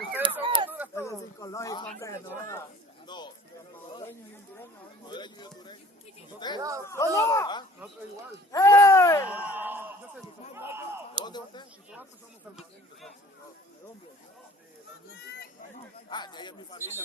Ustedes son honduras psicológicos, hombre, no. No. Hondureño y hondureño. ¿Usted? ¡No! Nosotros igual. ¡Ey! ¿De dónde va usted? Nosotros somos salvadoreños. Ah, de ahí es mi familia.